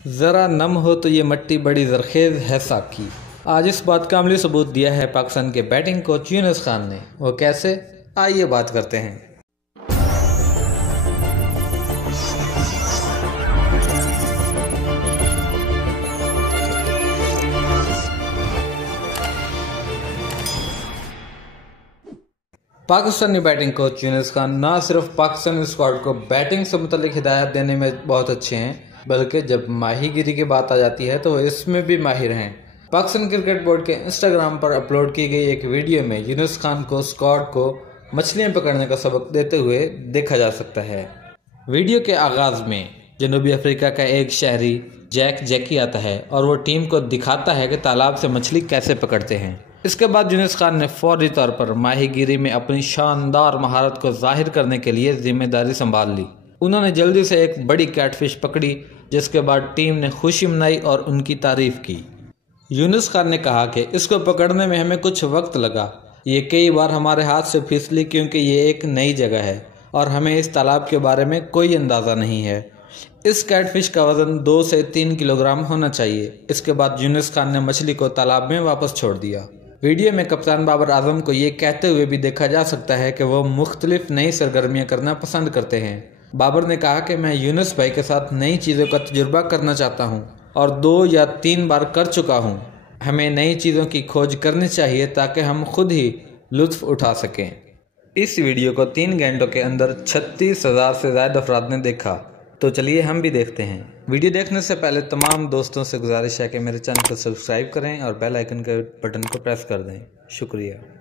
ज़रा नम हो तो ये मट्टी बड़ी ज़रखेज़ है साकी। आज इस बात का अमली सबूत दिया है पाकिस्तान के बैटिंग कोच यूनुस खान ने। वो कैसे, आइए बात करते हैं। पाकिस्तानी बैटिंग कोच यूनुस खान ना सिर्फ पाकिस्तानी स्क्वाड को बैटिंग से मुतल्लिक हिदायत देने में बहुत अच्छे हैं, बल्कि जब माहीगीरी की बात आ जाती है तो इसमें भी माहिर हैं। पाकिस्तान क्रिकेट बोर्ड के इंस्टाग्राम पर अपलोड की गई एक वीडियो में यूनुस खान को स्क्वाड को मछलियां पकड़ने का सबक देते हुए देखा जा सकता है। वीडियो के आगाज में जनूबी अफ्रीका का एक शहरी जैकी आता है और वो टीम को दिखाता है कि तालाब से मछली कैसे पकड़ते हैं। इसके बाद यूनुस खान ने फौरी तौर पर माहीगीरी में अपनी शानदार महारत को जाहिर करने के लिए जिम्मेदारी संभाल ली। उन्होंने जल्दी से एक बड़ी कैटफिश पकड़ी, जिसके बाद टीम ने खुशी मनाई और उनकी तारीफ की। यूनुस खान ने कहा कि इसको पकड़ने में हमें कुछ वक्त लगा, ये कई बार हमारे हाथ से फिसली क्योंकि ये एक नई जगह है और हमें इस तालाब के बारे में कोई अंदाज़ा नहीं है। इस कैटफिश का वज़न 2 से 3 किलोग्राम होना चाहिए। इसके बाद यूनुस खान ने मछली को तालाब में वापस छोड़ दिया। वीडियो में कप्तान बाबर आजम को ये कहते हुए भी देखा जा सकता है कि वो मुख्तलिफ नई सरगर्मियाँ करना पसंद करते हैं। बाबर ने कहा कि मैं यूनुस भाई के साथ नई चीज़ों का तजुर्बा करना चाहता हूँ और 2 या 3 बार कर चुका हूँ। हमें नई चीज़ों की खोज करनी चाहिए ताकि हम खुद ही लुत्फ़ उठा सकें। इस वीडियो को 3 घंटों के अंदर 36,000 से ज़्यादा अफराद ने देखा। तो चलिए हम भी देखते हैं। वीडियो देखने से पहले तमाम दोस्तों से गुजारिश है कि मेरे चैनल को सब्सक्राइब करें और बेल आइकन के बटन को प्रेस कर दें। शुक्रिया।